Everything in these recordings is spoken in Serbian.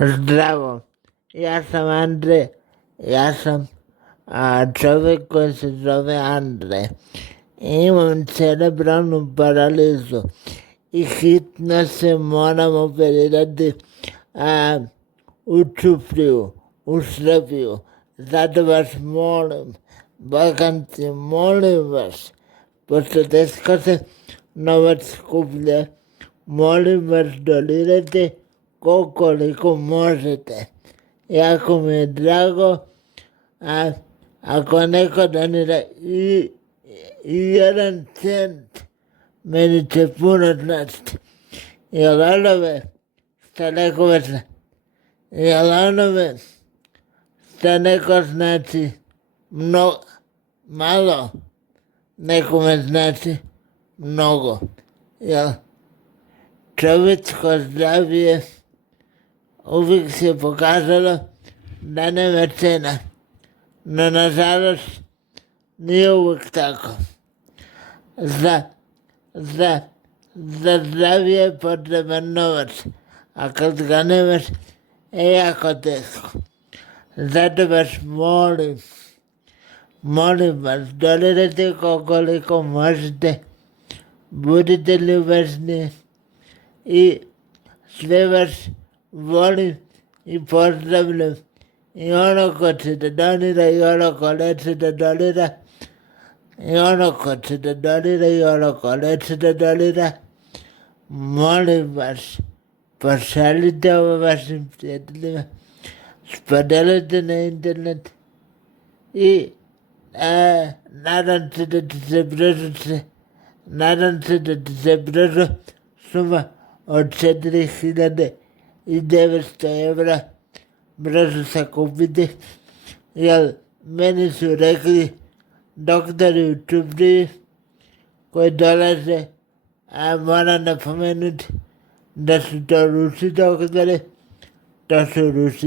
Zdravo, ja sam Andrej, ja sam čovjek koji se zove Andrej. Imam cerebralnu paralizu i hitno se moram operirati u Ćupriju, u Srbiju. Zato vas molim, Balkanci, molim vas, pošto teško se novac skuplja, molim vas donirajte koliko možete. Jako mi je drago, ako neko donira i 1 cent, meni će puno značiti. Jer onome što neko znači malo, nekome znači mnogo. Jer čovječko zdravlje uvijek se pokazalo da nema cena, no nažalost nije uvijek tako. Za zdravlje je potreban novac, a kad ga nemaš je jako teško. Zato vas molim vas, donirajte koliko možete, budite ljubazni i sve vas volim i pozdravljam. I ono ko će da donira i ono ko neće da donira. I ono ko će da donira i ono ko neće da donira. Molim vas, pošaljite ovo vašim prijateljima, spodelite na internet i nadam se da će se brzo suma od 4.900 evra brzo sakupiti, jer meni su rekli doktori u Ćupriji koji dolaze, a moram napomenuti da su to Rusi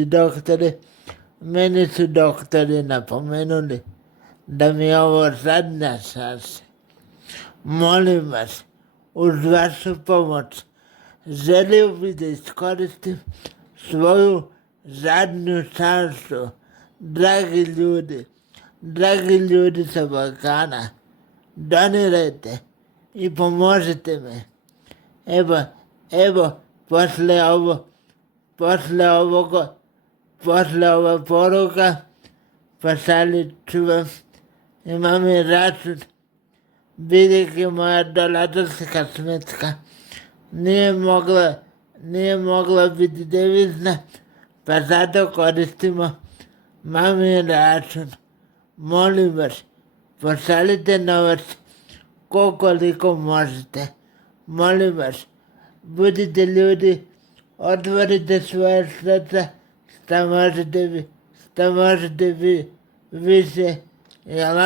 doktori, meni su doktori napomenuli da mi je ovo zadnja šansa. Molim vas, uz vašu pomoć, želio bih da iskoristim svoju zadnju šansu. Dragi ljudi sa Balkana, donirajte i pomožite me. Evo, posle ova poruka, pošalit ću vam, imam i račun, vidite moja donatorska smetka. Nije mogla biti devizna, pa zato koristimo mamin račun. Molim vas, pošaljite novac koliko možete. Molim vas, budite ljudi, otvorite svoje srca, šta možete vi više. Jel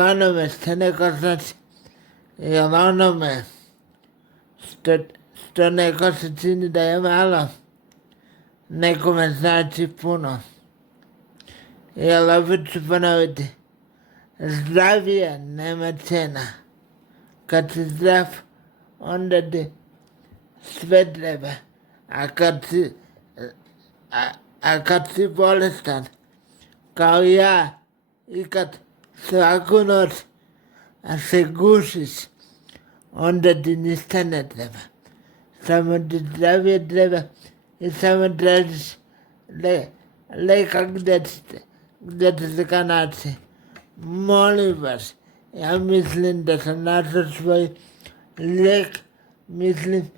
onome što neko znači, jel onome što neko se čini da je malo, nekome znači puno. Jel opet ću ponoviti, zdravlje nema cena. Kad si zdrav, onda ti sve treba. A kad si bolestan, kao ja, i kad svaku noć se gušiš, onda ti ništa ne treba. Samo ti zdravlje treba i samo tražiš leka gdje će se ga naći. Molim vas, ja mislim da sam našao svoj lijek, mislim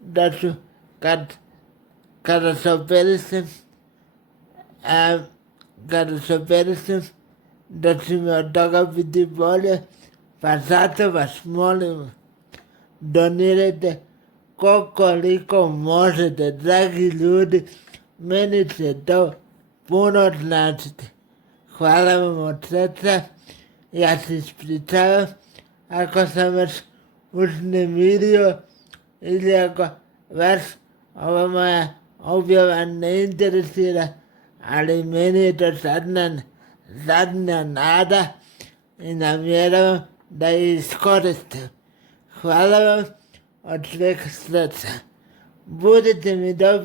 da ću kada se operišem, da će mi od toga biti bolje, pa zato vas molim, donirajte koliko možete, dragi ljudi, meni će to puno značiti. Hvala vam od srca, ja se ispričavam ako sam vas uznemirio ili ako vas ova moja objava ne interesira, ali meni je to zadnja nada i namjeravam da je iskoristim. Hvala vam od sveg srca. Budite mi dobri.